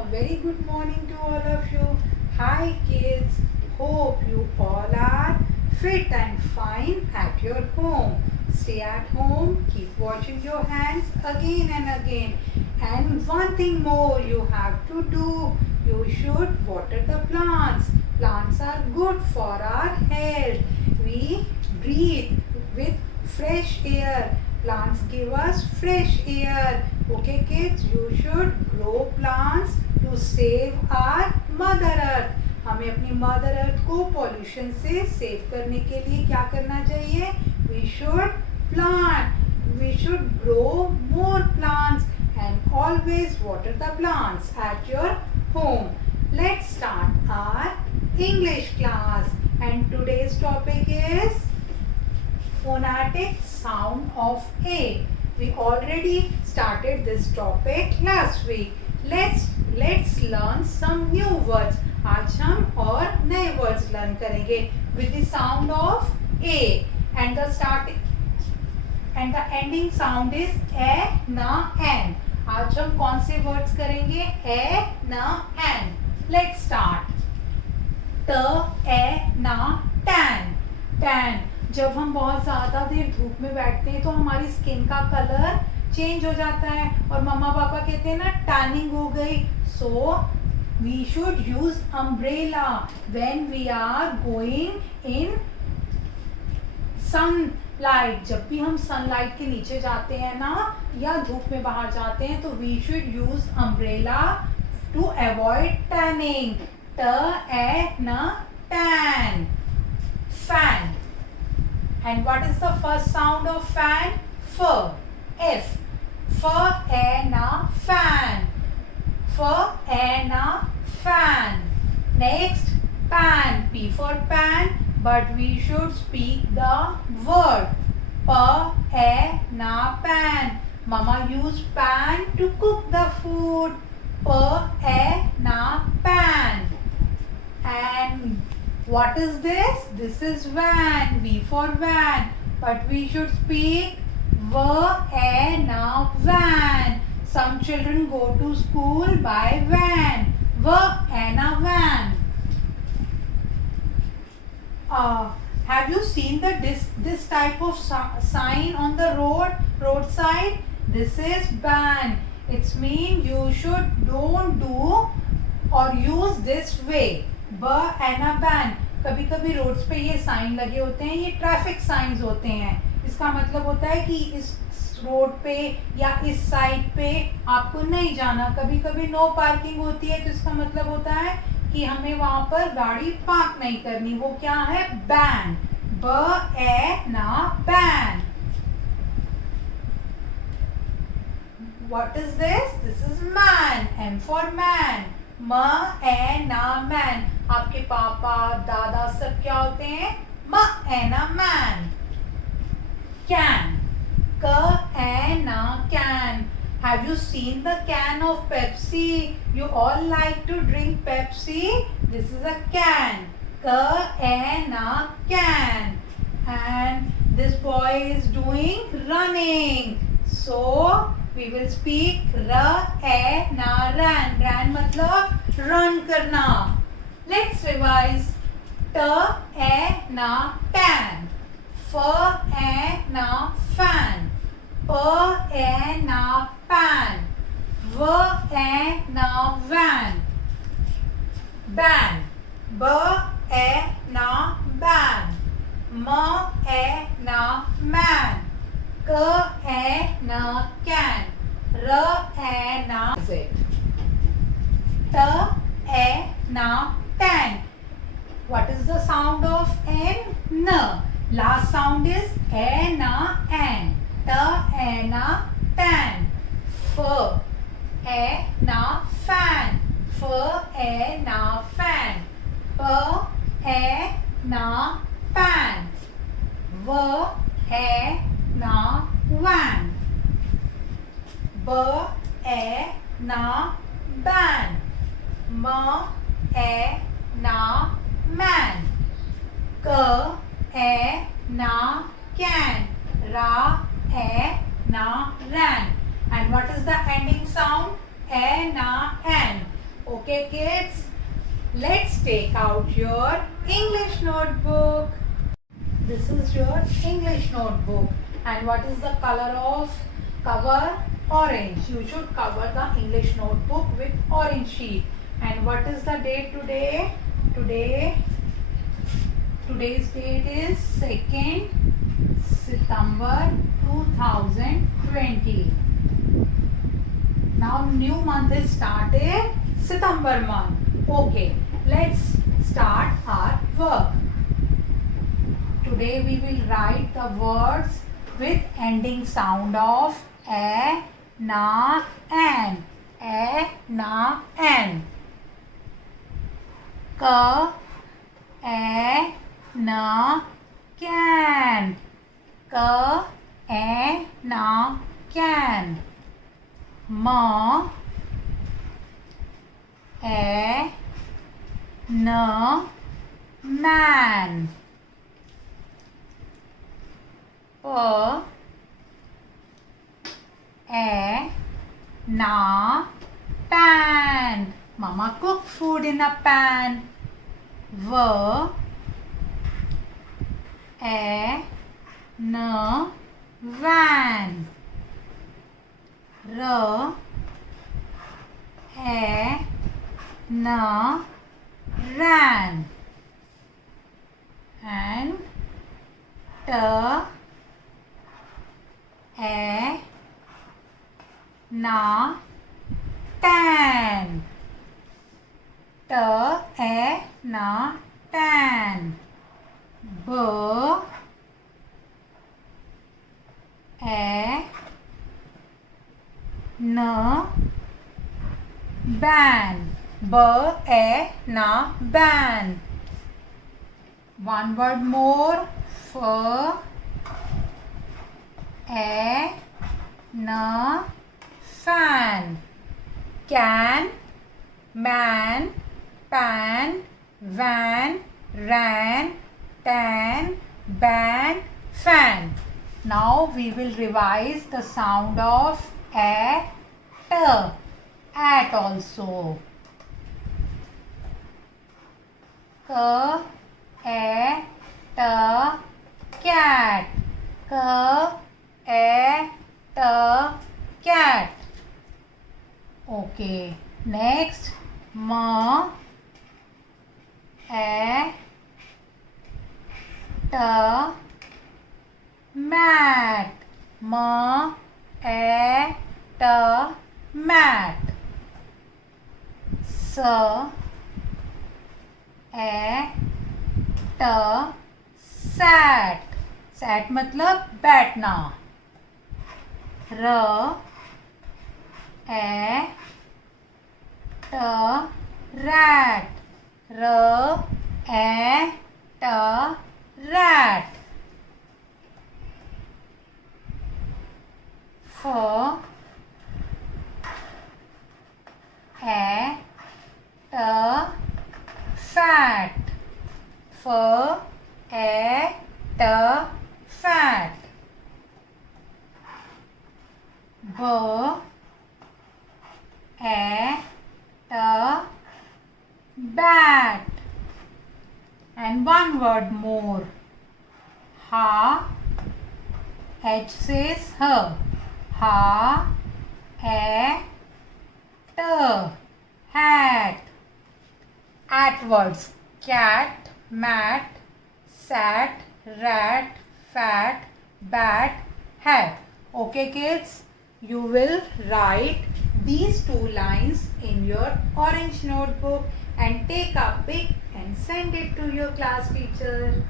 A very good morning to all of you. Hi kids, hope you all are fit and fine at your home. Stay at home, keep washing your hands again and again. And one thing more you have to do, you should water the plants. Plants are good for our health. We breathe with fresh air. Plants give us fresh air. Okay kids, you should grow plants to save our mother earth. हमें अपनी mother earth को pollution से save करने के लिए क्या करना चाहिए? We should plant. We should grow more plants and always water the plants at your home. Let's start our English class. And today's topic is phonetic sound of A. We already started this topic last week. Let's learn some new words. आज हम और नए words learn करेंगे with the sound of A and the starting and the ending sound is A, na, N. आज हम कौन से words करेंगे? A, na, N. Let's start. T, A, na, tan. Tan. जब हम बहुत ज़्यादा देर धूप में बैठते हैं तो हमारी स्किन का कलर चेंज हो जाता है और मम्मा पापा कहते हैं ना टैनिंग हो गई. So we should use umbrella when we are going in sunlight. जब भी हम सनलाइट के नीचे जाते हैं ना या धूप में बाहर जाते हैं तो we should use umbrella to avoid tanning. T A N tan. Fan. And what is the first sound of fan? F. F. F A na fan. F A na fan. Next, pan. P for pan, but we should speak the word. P A na pan. Mama used pan to cook the food. P A na pan. And what is this? This is van. V for van. But we should speak V A na van. Some children go to school by van. V A na van. Have you seen this type of sign on the roadside? This is ban. It means you don't do or use this way. Ban. कभी कभी roads पे ये sign लगे होते हैं, ये traffic science होते हैं. इसका मतलब होता है कि इस रोड पे या इस साइड पे आपको नहीं जाना. कभी कभी नो पार्किंग होती है तो इसका मतलब होता है कि हमें वहां पर गाड़ी पार्क नहीं करनी. वो क्या है? Ban. B A N ban. What is this? This is man. M for man. M A ना मैन. आपके पापा दादा सब क्या होते हैं? म ए ना मैन. कैन. क ए ना can. Have you seen the can of Pepsi? You all like to drink Pepsi. This is a can. K A na can. And this boy is doing running. So we will speak R A na ran. Ran मतलब run करना. Let's revise. T A na tan. F A na fan. P A na pan. V A na van. Ban. B A na ban. M A na man. K A na can. R A na it. T A na tan. What is the sound of N? N. Last sound is A na N. T A na tan. F A na fan. F A na fan. P A na pan. V A na van. B A na ban. M A na man. K A na can. Ra A na ran. And what is the ending sound? A na an. Okay kids, let's take out your English notebook. This is your English notebook. And what is the color of cover? Orange. You should cover the English notebook with orange sheet. And what is the date today? Today's date is 2nd September 2020. Now new month is started, September month. Okay, let's start our work. Today we will write the words with ending sound of a, na, an. A, na, an. Ka, a, na, can. Ka, a, na, can. Ma, a, na, man. Pa, a, na, pan. Mama cook food in a pan. Va, a, na, van. Ra, a, na, ran. And ta, a, na, tan. Ta, a, na, tan. Ba, a, na, ban. Ba, a, na, ban. One word more. Fa, a, na, fan. Can, man, pan, van, ran, tan, ban, fan. Now we will revise the sound of a, t, at also. Ka, a, t, cat. Ka, a, t, cat. Okay. Next, ma, a, t, mat. Ma, a, t, mat. Sa, a, t, sat. Sat मतलब बैठना. र, a, t, rat. R, a, t, rat. F, a, t, fat. F, a, t, fat. B, a, t, bat. And one word more. Ha, H says her. Ha, a, t, hat. At words. Cat, mat, sat, rat, fat, bat, hat. Okay kids, you will write these 2 lines in your orange notebook and take a pic and send it to your class teacher.